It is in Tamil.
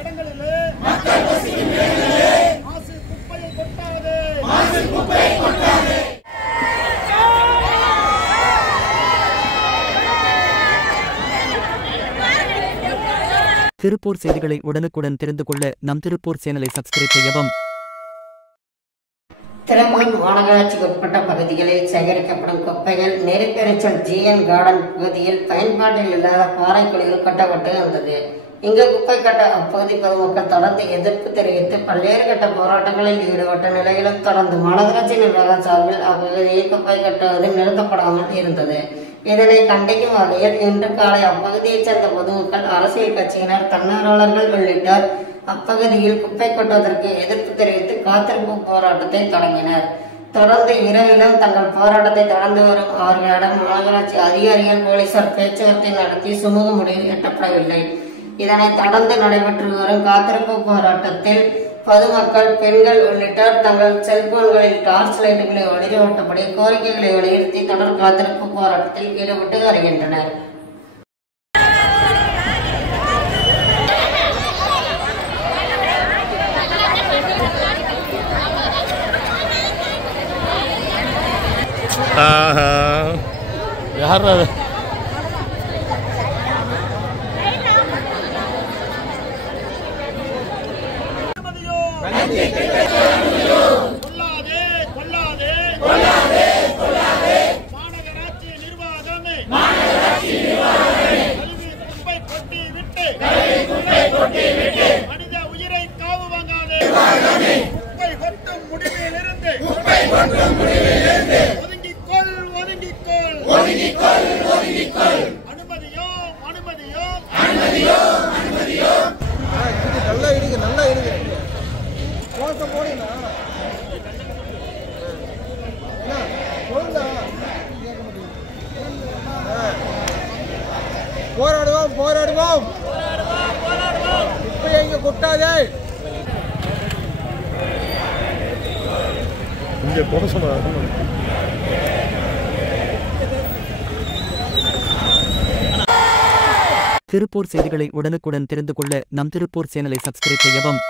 இடங்களிலே மாசு குப்பையை கொட்டாதே. திருப்பூர் செய்திகளை உடனுக்குடன் தெரிந்து கொள்ள நம் திருப்பூர் சேனலை சப்ஸ்கிரைப் செய்யவும். திருப்பூர் மாநகராட்சிக்கு உட்பட்ட பகுதிகளில் சேகரிக்கப்படும் குப்பைகள் நெருக்கரிச்சல் ஜிஎன் கார்டன் பகுதியில் பயன்பாட்டில் இல்லாத பாறை குழிகள் கட்டப்பட்டு வந்தது. இங்கு குப்பை கட்ட அப்பகுதி பொதுமக்கள் தொடர்ந்து எதிர்ப்பு தெரிவித்து பல்வேறு கட்ட போராட்டங்களில் ஈடுபட்ட நிலையிலும் தொடர்ந்து மாநகராட்சி நிர்வாகம் சார்பில் அப்பகுதியில் குப்பை கட்டுவது நிறுத்தப்படாமல் இருந்தது. இதனை கண்டிக்கும் வகையில் இன்று காலை அப்பகுதியைச் சேர்ந்த பொதுமக்கள், அரசியல் கட்சியினர், தன்னார்வலர்கள் உள்ளிட்டோர் அப்பகுதியில் குப்பை கொட்டுவதற்கு எதிர்ப்பு தெரிவித்து காத்திருப்பு போராட்டத்தை தொடங்கினர். தொடர்ந்து இரவிலும் தங்கள் போராட்டத்தை தொடர்ந்து வரும் அவர்களிடம் மாநகராட்சி அதிகாரிகள், போலீசார் பேச்சுவார்த்தை நடத்தி சுமூக முடிவு எட்டப்படவில்லை. இதனைத் தொடர்ந்து நடைபெற்று வரும் காத்திருப்பு போராட்டத்தில் பொதுமக்கள், பெண்கள் உள்ளிட்டோர் தங்கள் செல்போன்களில் டார்ச் லைட்டுகளை ஒளிரூட்டப்படி கோரிக்கைகளை வலியுறுத்தி தொடர் காத்திருப்பு போராட்டத்தில் ஈடுபட்டு வருகின்றனர். மாநகராட்சி நிர்வாகமே குப்பை கொட்டி விட்டு மனித உயிரை காவு வாங்காதே. குப்பை கொட்டும் முடிவிலிருந்து ஒதுங்கிக்கொள். அனுமதியோ. நல்லா இருக்கு மோசம் போடுங்க. போராடுவோம் இப்ப எங்க கொட்டாதே. இங்க போட சொன்னாங்க. திருப்பூர் செய்திகளை உடனுக்குடன் தெரிந்து கொள்ள நம் திருப்பூர் சேனலை சப்ஸ்கிரைப் செய்யவும்.